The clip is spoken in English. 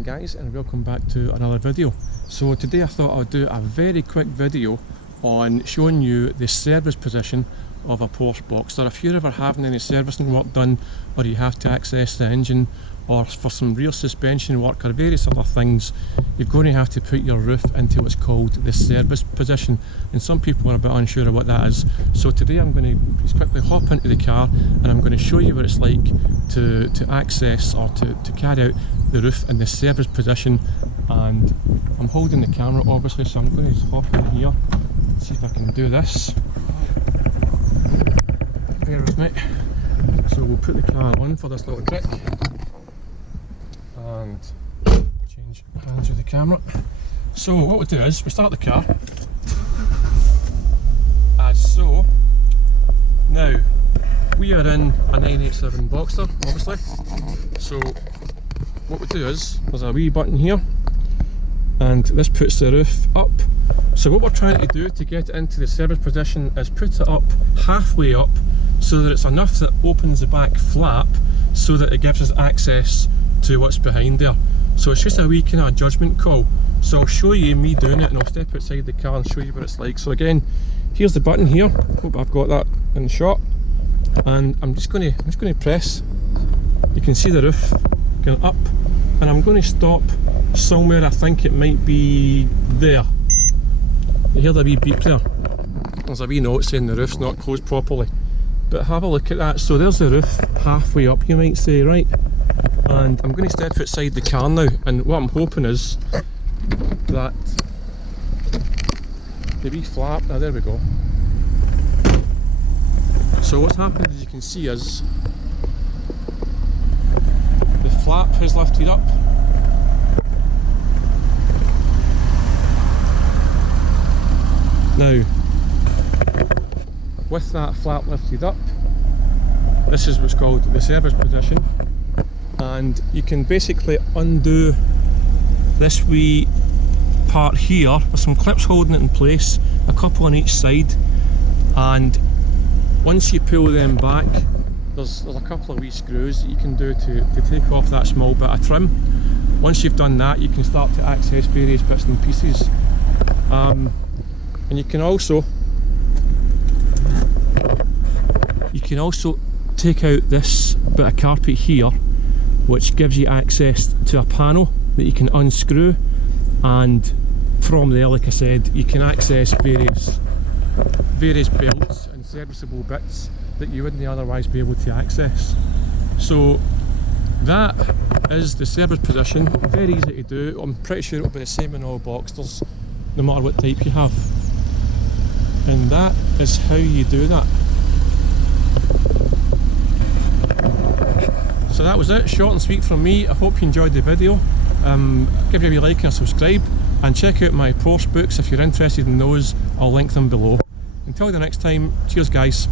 again guys, and welcome back to another video. So today I thought I would do a very quick video on showing you the service position of a Porsche Boxster. If you're ever having any servicing work done, or you have to access the engine, or for some rear suspension work or various other things, you're going to have to put your roof into what's called the service position, and some people are a bit unsure of what that is. So today I'm going to just quickly hop into the car and I'm going to show you what it's like to access or to carry out the roof in the service position. And I'm holding the camera obviously, so I'm going to just hop in here, see if I can do this. Bear with me. So we'll put the car on for this little trick and change hands with the camera. So what we do is we start the car as so. Now we are in a 987 Boxster obviously, so what we do is there's a wee button here and this puts the roof up. So what we're trying to do to get it into the service position is put it up halfway up so that it's enough that opens the back flap so that it gives us access to what's behind there. So it's just a wee kind of judgment call. So I'll show you me doing it and I'll step outside the car and show you what it's like. So again, here's the button here. Hope I've got that in the shot. And I'm just going to press. You can see the roof going up, and I'm going to stop somewhere. I think it might be there. You hear the wee beep there? There's a wee note saying the roof's not closed properly. But have a look at that. So there's the roof halfway up, you might say, right? And I'm going to step outside the car now, and what I'm hoping is that the wee flap, there we go. So what's happened, as you can see, is the flap has lifted up. Now, with that flap lifted up, this is what's called the service position, and you can basically undo this wee part here with some clips holding it in place, a couple on each side, and once you pull them back, there's a couple of wee screws that you can do to take off that small bit of trim. Once you've done that, you can start to access various bits and pieces, and you can also take out this bit of carpet here, which gives you access to a panel that you can unscrew, and from there, like I said, you can access various belts and serviceable bits that you wouldn't otherwise be able to access. So that is the service position. Very easy to do. I'm pretty sure it'll be the same in all Boxsters, no matter what type you have. And that is how you do that. So that was it, short and sweet from me. I hope you enjoyed the video. Give me a wee like and a subscribe, and check out my Porsche books if you're interested in those. I'll link them below. Until the next time, cheers guys.